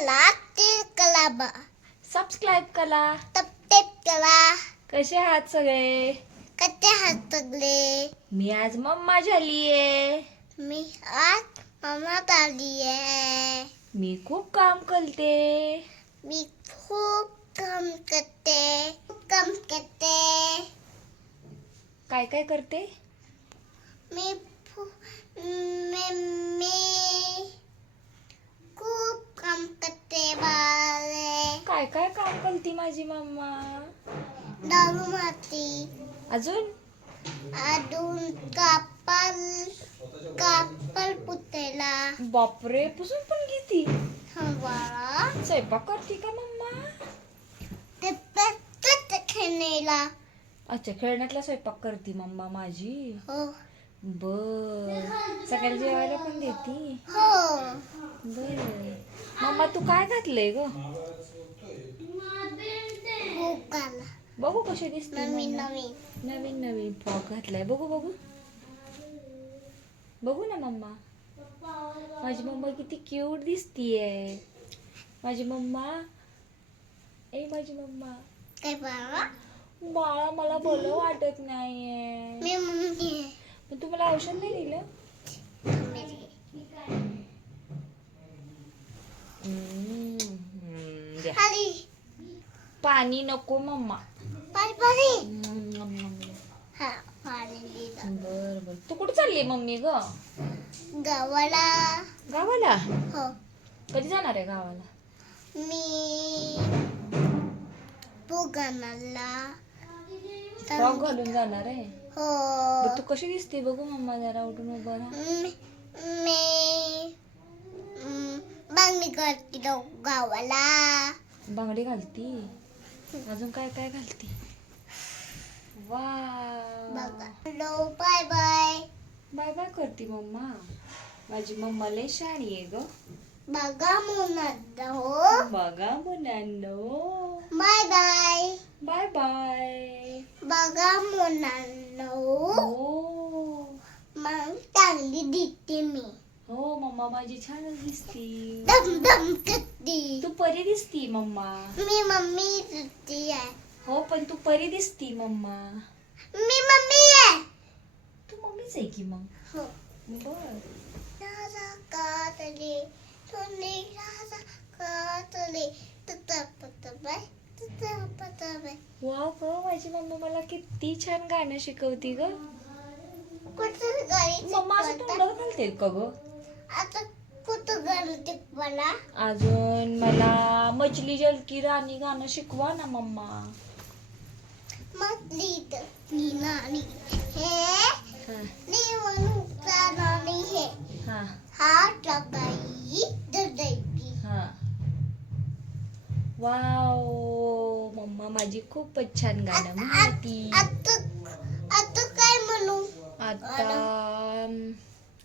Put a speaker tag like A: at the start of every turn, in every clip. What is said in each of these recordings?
A: कला ते कला बा.
B: सबस्क्राईब करा.
A: तप्ते कला
B: कसे आहात सगळे?
A: कते हात सगळे?
B: मी आज मम्मा झालीये
A: मी आज मम्मात आली आहे.
B: मी खूप काम करते.
A: मी खूप काम करते. खूप काम करते.
B: काय काय करते?
A: मी मी खूप काम करते बाळे
B: काय काय काम करते माझी मम्मा
A: दारू माती
B: अजून?
A: अजून कापल कापल पुतेला
B: बापरे पुसून पण घेती?
A: हवा
B: स्वयंपाक करते का मम्मा
A: ते पटकन खेळण्याला.
B: अच्छा खेळण्यातला स्वयंपाक करते मम्मा माझी?
A: हो.
B: बर. सकाळी जेवायला पण देती?
A: हो.
B: बर. मम्मा तू काय घातलंय ग? बघू कशी दिसते.
A: नवीन? नवीन.
B: नवीन नवीन फ्रॉक घातलाय. बघू बघू. बघू ना मम्मा. माझी मम्मा किती क्यूट दिसतीये. माझी मम्मा. ए माझी मम्मा.
A: काय बाबा
B: बाळा मला बरं वाटत नाहीये.
A: मी मम्मी
B: पण तू मला औषध नाही दिलं? पाणी नको मम्मा.
A: पाणी पाणी. हा पाणी दिलं.
B: बर बर. तू कुठे चालली मम्मी ग?
A: गावाला.
B: गावाला?
A: हो.
B: कधी जाणार आहे गावाला?
A: मी बुगानाला
B: घालून जाणार आहे?
A: हो.
B: बरं, तू कशी दिसते बघू मम्मा जरा उठून उभं राहा.
A: मी मी बांगडी करते गावाला.
B: बांगडी घालती? अजून काय काय घालती? वा
A: hello bye bye.
B: Bye bye करती मम्मा. माझी मम्मा लय शाणी आहे ग.
A: बघा मुनात हो.
B: बघा मुलांनो.
A: Bye bye.
B: Bye bye.
A: बघा मुलांनो
B: हो.
A: मग चांगली दिसते मी.
B: हो मम्मा माझी छानच दिसती.
A: दम दम करते
B: तू परी दिसती मम्मा.
A: मी मम्मी दिसते आहे.
B: हो पण तू परी दिसती मम्मा.
A: मी मम्मी आहे.
B: तू मम्मीच आहे की मग?
A: हो.
B: बर.
A: राजा कातले सोने राजा कातले. तुझा पतबाय तुझा पतबाय
B: वा ग माझी मम्मा मला किती छान गाणं शिकवती ग.
A: कुठं गाडी
B: मम्मा असं तोंडात घालते का ग?
A: मला.
B: अजून मला मछली जल की राणी गाणं शिकवा ना मम्मा.
A: हे
B: हा.
A: हे.
B: हा.
A: हा टकाई
B: हा. वाव मम्मा माझी खूपच छान गाणं म्हणती.
A: आता आता काय म्हणू?
B: आता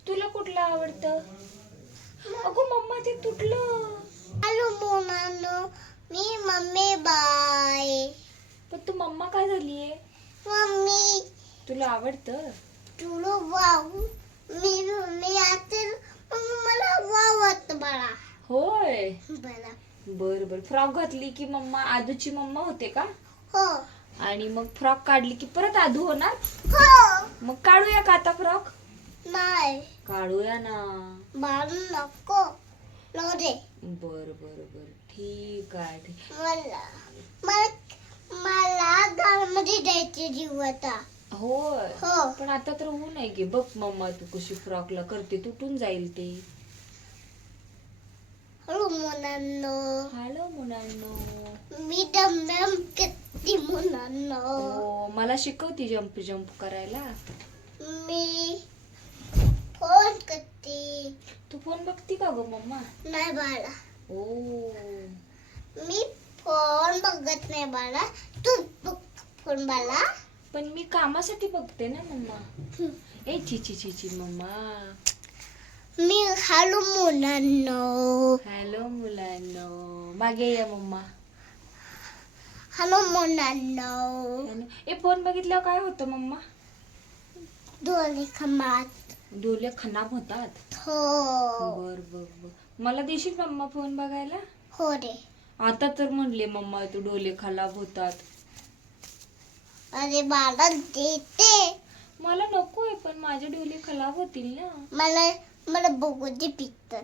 B: तुला कुठलं आवडतं? अगो मम्मा ते तुटलं.
A: हॅलो मोनानो. मी मम्मी बाय.
B: पण तू मम्मा काय झालीये?
A: मम्मी.
B: तुला आवडतं?
A: तुला वाव. मी मम्मी आता मम्मी मला वाव वाटतं मला
B: होय?
A: मला
B: बर बर. फ्रॉक घातली की मम्मा आदूची मम्मा होते का?
A: हो.
B: आणि मग फ्रॉक काढली की परत आदू होणार?
A: हो.
B: मग काढूया का आता फ्रॉक?
A: नाही
B: काढूया ना.
A: मला नको. नो दे.
B: बर बर बर. ठीक आहे ठीक.
A: मला मला मला घरामध्ये द्यायचे जीव आता.
B: होय.
A: हो.
B: पण आता तर ऊन आहे की. बघ मम्मा तू कशी फ्रॉकला करते तुटून जाईल ते.
A: हॅलो मुलांनो.
B: हॅलो मुलांनो.
A: मी दमदम करते मुलांनो.
B: हो मला शिकवती जम्प जम्प करायला.
A: मी फोन करते
B: तू फोन बघती का ग मम्मा?
A: नाही बाळा.
B: ओ.
A: मी फोन बघत नाही बाळा. तू बघ फोन बाळा.
B: पण मी कामासाठी बघते ना मम्मा. ए ची ची ची ची मम्मा.
A: मी हॅलो मुलांनो.
B: हॅलो मुलांनो. मागे या मम्मा.
A: हॅलो मुलांनो.
B: ए फोन बघितल्यावर काय होतं मम्मा?
A: दोन्ही खमात.
B: डोले खराब होतात.
A: हो.
B: बर बर बर. मला देशील मम्मा फोन बघायला?
A: हो रे
B: आता तर म्हणले मम्मा तू डोले खराब होतात.
A: अरे मला देते.
B: मला नको आहे पण माझे डोले खराब होतील ना.
A: मला मला बघू दे पिक्चर